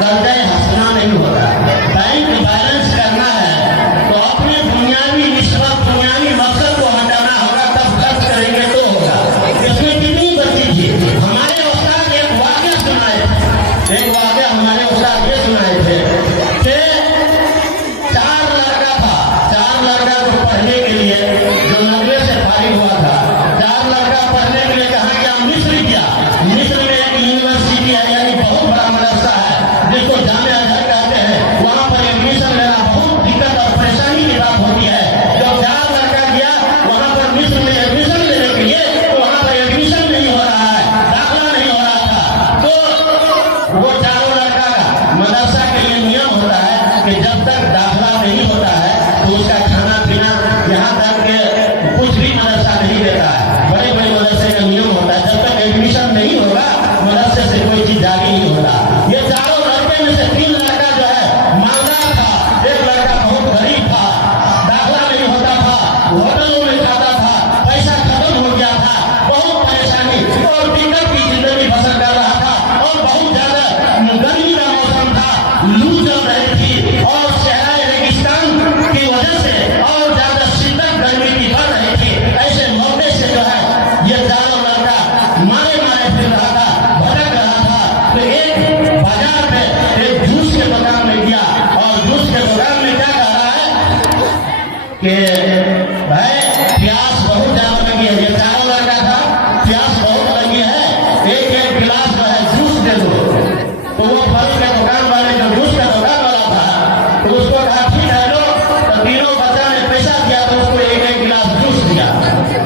कर्जा हंसना नहीं होता। बैंक बैलेंस करना है तो अपने बुनियादी निष्पक्ष बुनियादी मकसद को हटाना होगा, तब खर्च करेंगे तो होगा। इसमें कितनी बची थी? हमारे उस्ताद एक वाक्य सुनाए थे, एक वाक्य हमारे उस्ताद ये सुनाए थे कि 4 लड़का था, 4 लड़का को पढ़ने के लिए जो 90 से फारिग हुआ था, 4 लड़का पढ़ने के लिए कहा गया मिस्र गया। मिस्र में एक यूनिवर्सिटी है, यानी बहुत बड़ा मदरसा है जिसको जामिया अजहर कहते हैं। वहां पर एडमिशन लेना बहुत दिक्कत और परेशानी की बात होती है। जब 4 लड़का गया वहां पर मिस्र में एडमिशन लेने के लिए, तो वहां पर एडमिशन नहीं हो रहा है, दाखिला नहीं हो रहा था। तो वो 4 लड़का का मदरसा के लिए नियम होता है कि जब तक दाखिला नहीं होता है तो उसका खाना पीना यहाँ तक के कुछ भी मदरसा नहीं देता है। बड़े बड़े मदरसे का नियम होता है, जब तक एडमिशन नहीं होगा मदरसे से कोई चीज जारी नहीं होता। ये 4 लड़के में से 3 लड़का जो है मालदार था, एक लड़का बहुत गरीब था, दाखिला नहीं होता था, होटलों में जाता था, पैसा खत्म हो गया था, बहुत परेशानी और दिक्कत की जिंदगी बसर कर रहा था। और बहुत ज्यादा गर्मी का मौसम था, लू चल रही थी और सहराए रेगिस्तान की वजह से और ज्यादा शिद्दत गर्मी की बढ़ रही थी। ऐसे मौके से जो है ये 4 लड़का मारे मारे फिर रहा था, भटक रहा था। तो एक बाजार में एक जूस के दुकान में गया और जूस के दुकान में क्या कह रहा है कि भाई प्यास बहुत ज्यादा लगी है। ये 4 लड़का था, प्यास बहुत लगी है, एक गिलास जो है जूस दे दो। तो वो फल के दुकान वाले जो जूस का दुकान वाला था तो उसको कहा ठीक है लो। तो तीनों बच्चा ने पैसा दिया तो उसको एक गिलास जूस दिया।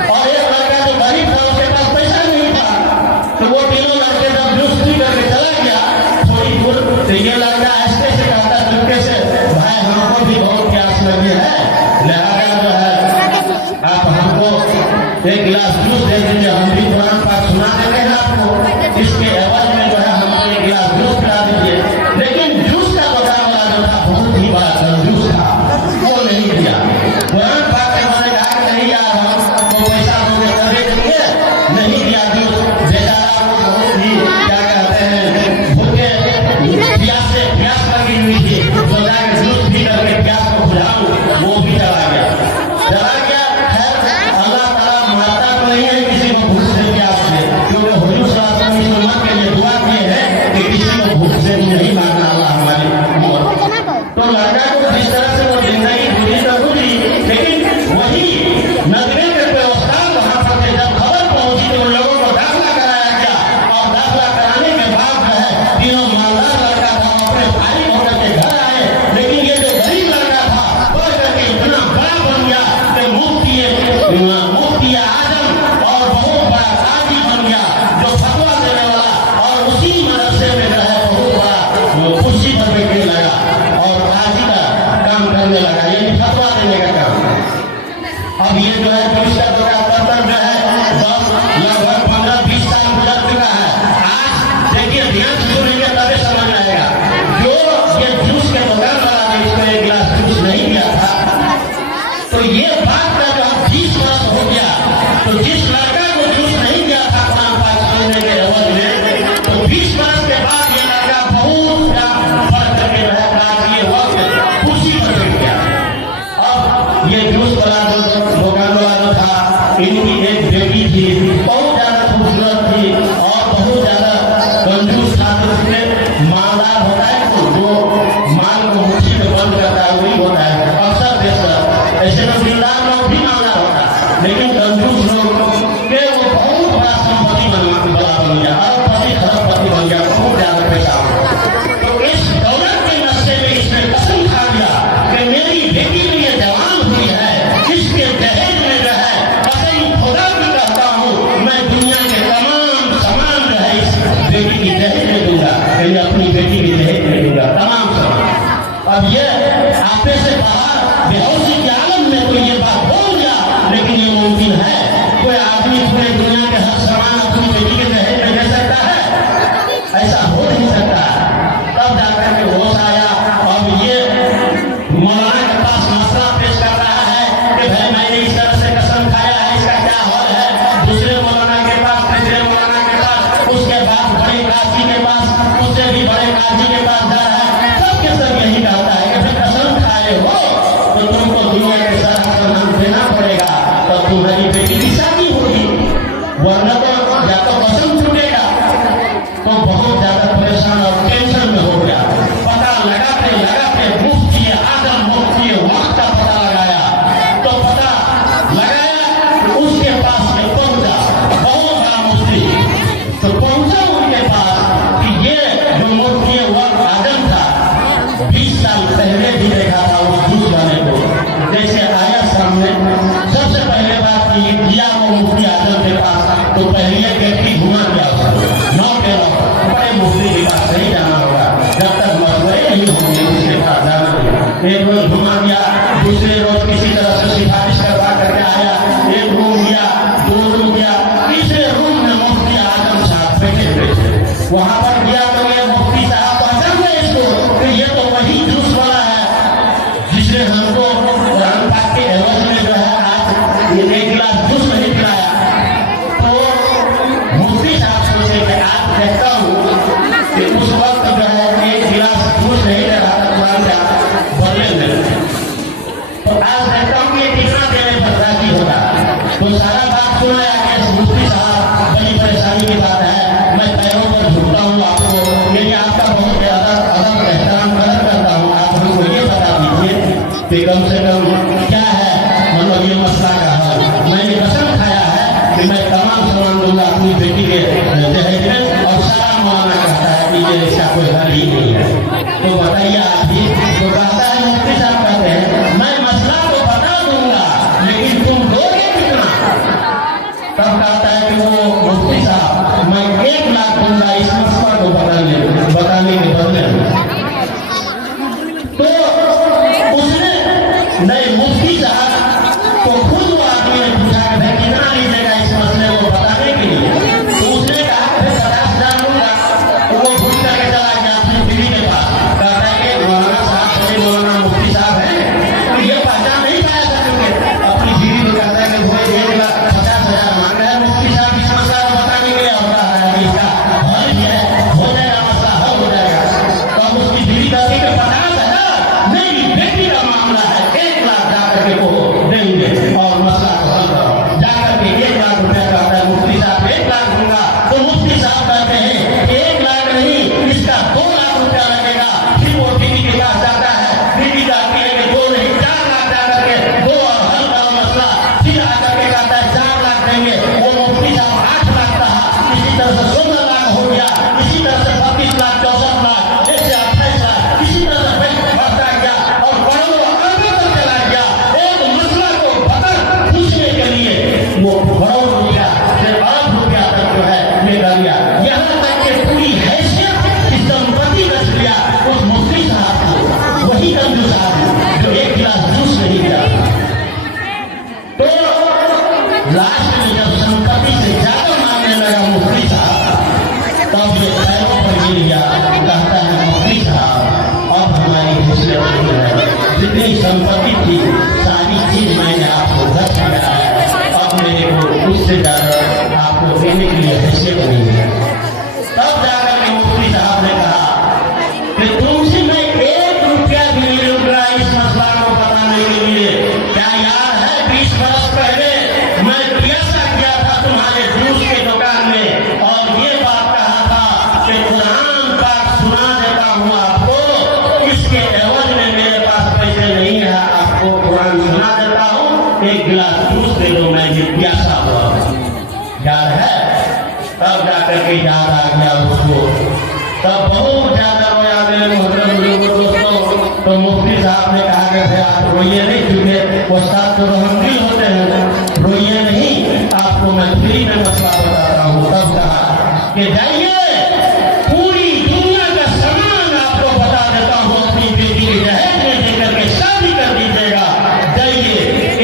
और एक लड़का जो गरीब था उसके पास पैसा नहीं था, तो वो तीनों लड़के जब जूस पी करके चला गया थोड़ी दूर, तो ये लड़का ऐसे से कहता चुपके से, भाई हमको भी बहुत प्यास लगी है, लिहाजा जो है आप हमको एक गिलास जूस दे दीजिए, हम भी कुरान पाक सुना देंगे आपको, इसके एवज में जो है हमको एक गिलास जूस पिला दीजिए। लेकिन जूस का दुकान वाला जो था बहुत ही बड़ा कंजूस था, वो नहीं दिया। कुरान पाक के मैंने कहा कि नहीं यार हमको पैसा दोगे तभी देंगे, नहीं दिया जूस। बेचारा वो बहुत ही क्या कहते हैं भूखे प्यास लगी हुई थी, सोचा कि जूस पी करके प्यास को बुझाऊं, वो भी चला गया। खैर अल्लाह ताला मारता तो नहीं है किसी को भूख से प्यास से, क्योंकि हुजूर सल्लल्लाहु अलैहि वसल्लम इस उम्मत के लिए दुआ की है कि किसी को भूख से नहीं मारना अल्लाह हमारी मौत। तो लड़का को जिस तरह से वो जिंदगी गुजरी तो गुजरी, लेकिन वही नगरे के व्यवस्था वहां पर थे। जब खबर पहुंची तो उन लोगों को दाखिला कराया गया और दाखिला कराने के बाद जो है तीनों मालदार लड़का था अपने भाई होकर के घर आए। लेकिन ये जो गरीब लड़का था बढ़ करके इतना बड़ा बन गया कि मुफ्ती आजम और बहुत बड़ा काजी बन गया, जो फतवा देने वाला, और उसी मदरसे में जो है बहुत बड़ा कुर्सी पर बैठने लगा और काजी का काम करने लगा, यानी फतवा देने का काम। अब ये जो है पुलिस का दौरा जो है लगभग 15-20 साल गुजर चुका है। आज देखिए ध्यान से सुनेंगे तभी समझ आएगा। जो ये जूस के दुकान वाला ने इसको एक गिलास जूस नहीं दिया था, तो ये बात का जो 20 वर्ष हो गया, तो जिस लड़का को जूस नहीं दिया था कुरान पाक सुनने के एवज में, तो 20 वर्ष के बाद ये लड़का बहुत फर्क करके ये वक्त खुशी पर बैठ गया। अब ये जूस वाला जो दुकान वाला जो था, इनकी एक बेटी थी, बहुत ज्यादा खूबसूरत थी और बहुत ज्यादा कंजूस था। तो उसमें मालदार होता है जो माल को मुट्ठी में बंद करता है, वही होता है अक्सर बेशतर। ऐसे में दिलदार लोग भी मालदार होता है, लेकिन कंजूस लोग के वो बहुत बड़ा संपत्ति बन गया, अरबपति खरबपति बन गया, बहुत ज्यादा पैसा। तो इस दौलत के नशे में इसने कसम खा लिया कि मेरी बेटी में ये जवान हुई है, इसके दहेज में जो है कसम खुदा की कहता हूँ मैं दुनिया के तमाम सामान जो है इस बेटी की दहेज में दूंगा, यानी अपनी बेटी की दहेज में दूंगा तमाम सामान। अब ये आपे से बाहर बेहोशी के आलम में कोई ये बात बोल गया, लेकिन ये मुमकिन है? कोई आदमी पूरे दुनिया के हर सामान अपनी बेटी के दहेज में दे सकता है? ऐसा हो नहीं सकता। तब जाकर के होश आया। अब ये मौलाना के पास मसला पेश कर रहा है कि भाई मैंने इस तरह से कसम खाया है, इसका क्या हल है? दूसरे मौलाना के पास, तीसरे मौलाना के पास, उसके बाद बड़े काजी के पास, उससे भी बड़े काजी के पास एक रोज घुमा दिया, दूसरे रोज किसी तरह से सिफारिश करवा करके आया, एक रूम दिया, 2 रूम दिया, तीसरे रूम में मुफ्ती आजम साहब बैठे हुए थे। वहां पर गया तो ये मुफ्ती साहब पहचान गए इसको कि ये तो वही जूस वाला है जिसने हमको कुरान पाक के एवज में जो है आज ये 1 गिलास जूस नहीं पिलाया। तो मुफ्ती साहब सोचे कि आज देखता हूँ कि उस वक्त जो है 1 गिलास जूस नहीं दे रहा था कुरान का बदले में, तो आज देखता हूँ कि कितना देने पर राजी होगा। तो सारा बात सुना कि मुफ्ती साहब बड़ी परेशानी की बात है, मैं पैरों पर झुकता हूँ, आपको यदि आपका बहुत ज्यादा अदब एहतराम कदर करता हूँ, आप हमको ये बता दीजिए कि कम से कम क्या है मतलब ये मसला का हल। मैंने कसम खाया है कि मैं तमाम सामान दूंगा अपनी बेटी के दहेज में, और सारा मौलाना कहता है कि ये इसका कोई हल ही नहीं है। तो बताइए आप ही, तो कहता है मुफ्ती साहब कहते हैं मैं मसला तो बता दूंगा लेकिन तुम दोगे कितना? तब कहता है कि वो मुफ्ती साहब मैं 1 लाख दूंगा इस मसला को बताने के बदले। तो उसने नए मुफ्ती साहब को खुद वो आदमी ने पूछा कि भाई कितना लीजिएगा इस मसले को बताने के लिए? तो उसने कहा कि 50,000 दूंगा। तो वो भूल करके चला गया अपनी बीवी के पास, कहता है कि मौलाना साहब सभी मौलाना मुफ्ती साहब है, तो ये पहचान नहीं पाया सकेंगे। अपनी बीवी को कहता है कि वो 1,50,000 मांग रहे हैं मुफ्ती साहब इस मसला को बताने के लिए, और कहा है कि इसका हल ही है, हो जाएगा मसला हल हो जाएगा। तो अब उसकी बीवी कहती है कि 50,000 मेरी बेटी का मामला है, 1 लाख जाकर के वो देंगे और मसला को हल करो। जाकर के 1 लाख रुपया कहता है मुफ्ती साहब 1 लाख दूंगा। तो मुफ्ती साहब कहते हैं 1 लाख नहीं, इसका 2 लाख रुपया लगेगा। फिर वो बीवी के पास जाता है, बीवी कहती है कि 2 नहीं 4 लाख जाकर के 2 और हल करो मसला। फिर आकर के कहता है 4 लाख देंगे। वो मुफ्ती साहब 8 लाख कहा, इसी तरह से 16 लाख हो गया, इसी तरह से 32 लाख 64 लाख ऐसे 28 लाख, इसी तरह से बढ़ता गया और करोड़ों अरबों तक चला गया। एक मसला को बदल पूछने के लिए वो करोड़ रुपया से अरब रुपया तक जो है लेकर गया। यहाँ तक कि पूरी हैसियत की संपत्ति रच लिया उस मुफ्ती साहब को, वही कंजूस आदमी जो 1 गिलास जूस नहीं दिया। तो लास्ट में जब संपत्ति से ज्यादा मांगने लगा मुफ्ती साहब, तब ये पैरों पर गिर गया। कहता है मुफ्ती साहब अब हमारी हैसियत नहीं है, जितनी संपत्ति थी सारी चीज मैंने आपको घर दिया है, अब मेरे को उससे ज्यादा आपको देने के लिए हैसियत नहीं है। तब जाकर के मुफ्ती साहब ने कहा कि तुमसे मैं 1 रुपया भी नहीं लूंगा इस मसला को बताने के लिए। क्या याद है 20 वर्ष पहले मैं पियासा किया था तुम्हारे जूस के दुकान में और ये बात कहा था कि कुरान पाक सुना देता हूँ आपको, इसके एवज में मेरे पास पैसे नहीं है, आपको कुरान सुना देता हूँ, 1 गिलास जूस दे दो, मैं ये प्यासा हुआ। याद है? तब जाकर के याद आ गया उसको, तब बहुत ज्यादा रोया मेरे मोहतरम दोस्तों। तो मुफ्ती साहब ने कहा कि आप रोइए नहीं, क्योंकि वो साथ तो रहमदिल होते हैं, रोइए नहीं, आपको मैं फ्री में मसला बताता हूँ। तब कहा कि जाइए पूरी दुनिया का सामान आपको बता देता हूँ, अपनी बेटी के दहेज में देकर के शादी कर दीजिएगा। जाइए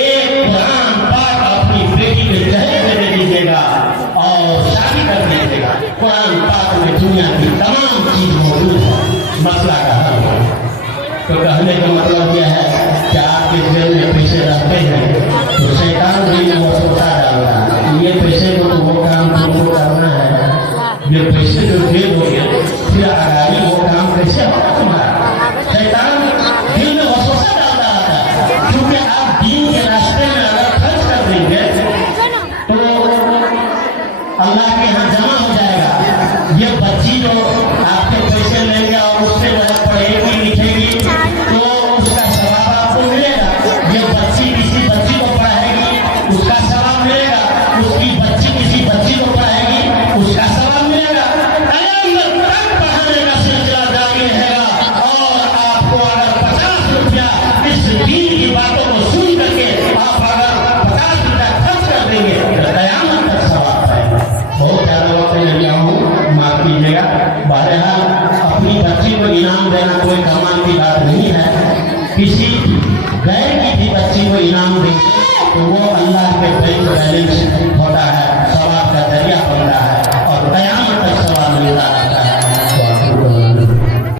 1 कुरान पाक अपनी बेटी के दहेज में दे दीजिएगा और शादी कर दीजिएगा। कुरान पाक में दुनिया की तमाम चीज मौजूद है, मसला का हल। तो कहने का मतलब यह है कि आपके जेल में पैसे रखते हैं तो शैतान भी वो सोचा डाल रहा है, ये पैसे को तो वो काम तुमको करना है, ये पैसे जो दे दोगे फिर आगे वो काम कैसे होगा तुम्हारा? शैतान दिल में वसवसा डालता रहता है, क्योंकि आप दीन के रास्ते में अगर खर्च कर देंगे तो अल्लाह के यहाँ जमा हो जाएगा। ये बच्ची जो आपके पैसे लेंगे और उससे पढ़ेगी लिखेगी तो उसका सवाब आपको मिलेगा। ये बच्ची किसी बच्ची को पढ़ाएगी उसका सवाब मिलेगा, उसकी बच्ची किसी बच्ची को पढ़ाएगी उसका सवाब मिलेगा। कयामत तक पढ़ाने का सिलसिला जारी रहेगा और आपको अगर 50 रुपया इस दीन की बातों को सुन करके आप अगर 50 रुपया खर्च कर देंगे तो कयामत तक सवाब पाएंगे। बहुत ज्यादा वक्त ले लिया हूँ, माफ कीजिएगा। बहरहाल अपनी बच्ची को इनाम देना कोई कमाल की बात नहीं है, किसी गैर की थी बच्ची को इनाम देंगे तो वो अल्लाह के बैंक बैलेंस